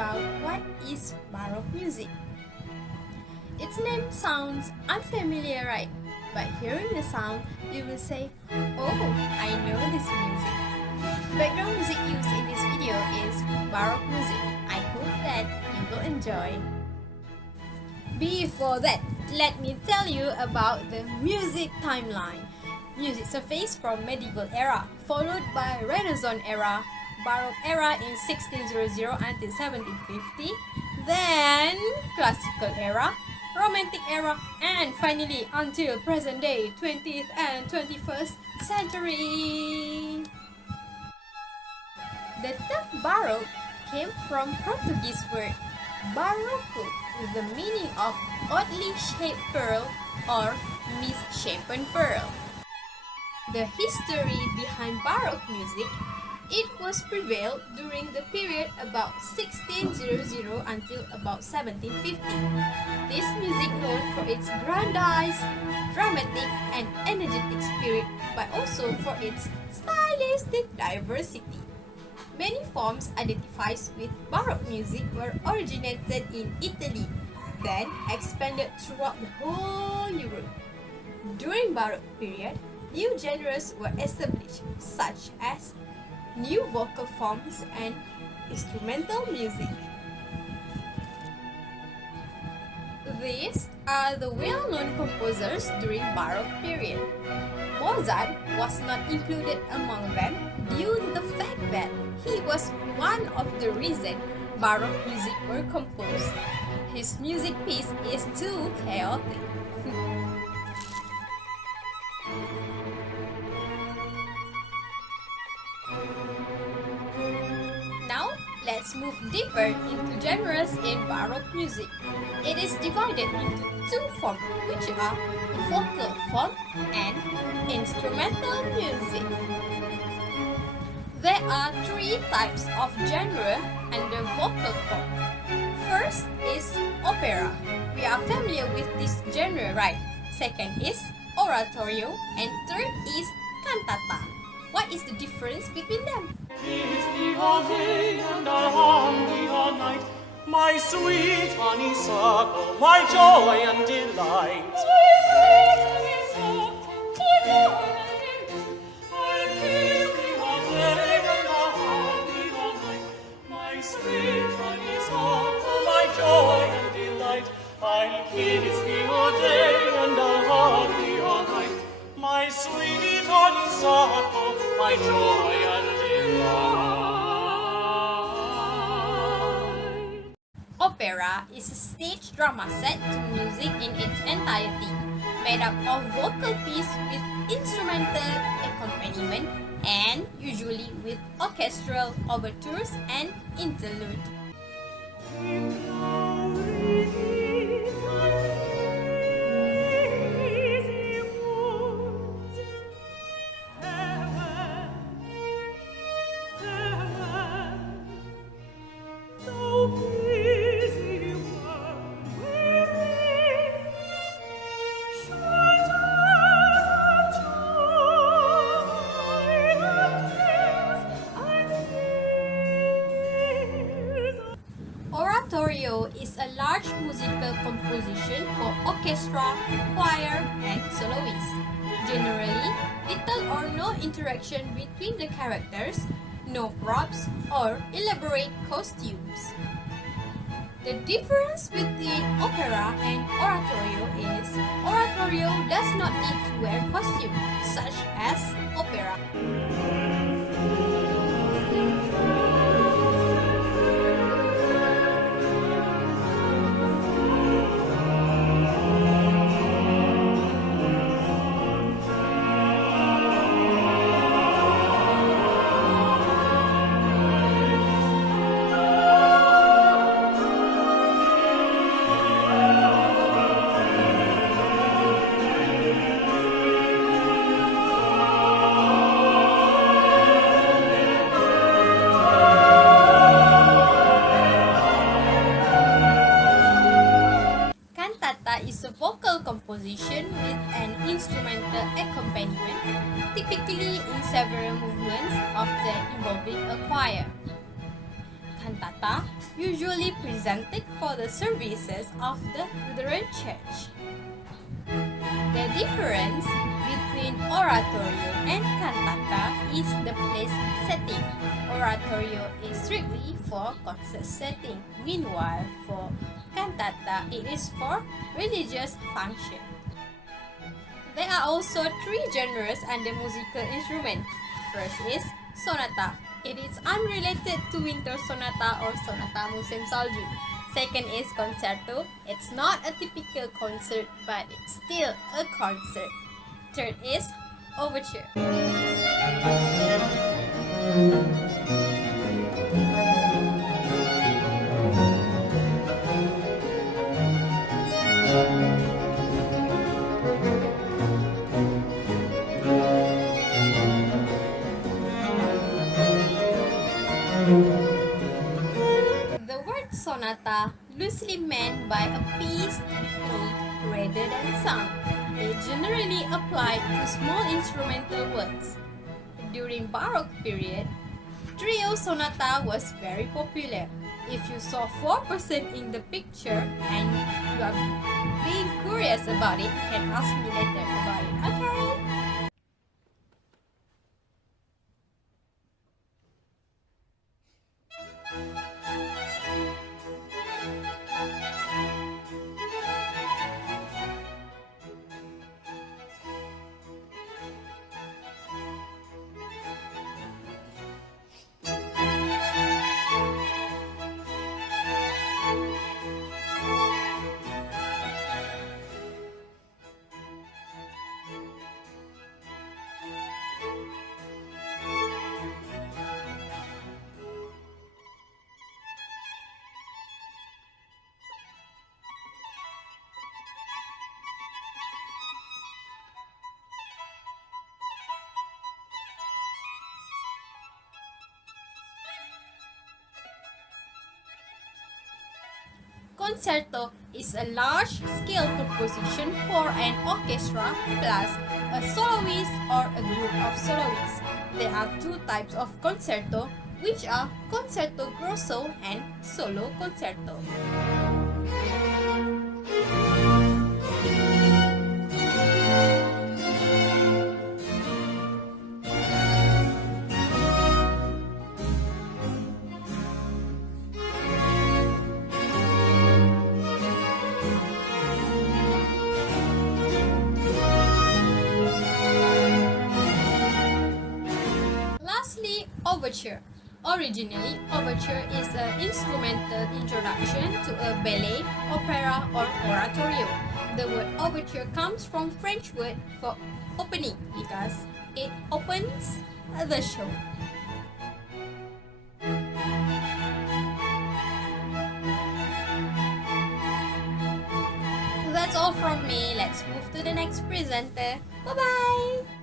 about what is Baroque music. Its name sounds unfamiliar, right? But hearing the sound, you will say, "Oh, I know this music." Background music used in this video is Baroque music. I hope that you will enjoy. Before that, let me tell you about the music timeline. Music surfaced from medieval era, followed by Renaissance era, Baroque era in 1600 until 1750, then Classical era, Romantic era, and finally until present day, 20th and 21st century. The term Baroque came from Portuguese word Baroque, with the meaning of oddly shaped pearl or misshapen pearl. The history behind Baroque music, it was prevailed during the period about 1600 until about 1750. This music known for its grandiose, dramatic, and energetic spirit, but also for its stylistic diversity. Many forms identified with Baroque music were originated in Italy, then expanded throughout the whole Europe. During Baroque period, new genres were established, such as new vocal forms and instrumental music. These are the well-known composers during Baroque period. Mozart was not included among them due to the fact that he was one of the reasons Baroque music were composed. His music piece is too chaotic. Now, let's move deeper into genres in Baroque music. It is divided into two forms, which are vocal form and instrumental music. There are three types of genre under vocal form. First is opera. We are familiar with this genre, right? Second is oratorio, and third is cantata. What is the difference between them? Is the all day and all the all night, my sweet honeysuckle, my joy and delight. My sweet honeysuckle, my joy and delight. I'll kiss thee all day and all the all night, my sweet honeysuckle, my joy and delight. I'll kiss thee all day and all the all night, my sweet honeysuckle, my joy and delight. Opera is a stage drama set to music in its entirety, made up of vocal piece with instrumental accompaniment and usually with orchestral overtures and interlude. Oratorio is a large musical composition for orchestra, choir, and soloists. Generally, little or no interaction between the characters, no props, or elaborate costumes. The difference between opera and oratorio is oratorio does not need to wear costume, such as opera. Composition with an instrumental accompaniment, typically in several movements, often involving a choir. cantata, usually presented for the services of the Lutheran Church. The difference between oratorio and cantata is the place setting. Oratorio is strictly for concert setting, meanwhile for cantata it is for religious function. There are also three genres under musical instrument. First is sonata. It is unrelated to winter sonata or sonata musim salju. Second is concerto. It's not a typical concert, but it's still a concert. Third is overture. The word sonata loosely meant by a piece played rather than sung. They generally applied to small instrumental works. During Baroque period, trio sonata was very popular. If you saw 4 persons in the picture and you are being curious about it, you can ask me later about it, okay? Concerto is a large-scale composition for an orchestra plus a soloist or a group of soloists. There are two types of concerto, which are concerto grosso and solo concerto. Overture. Originally, overture is an instrumental introduction to a ballet, opera, or oratorio. The word overture comes from French word for opening because it opens the show. That's all from me. Let's move to the next presenter. Bye-bye!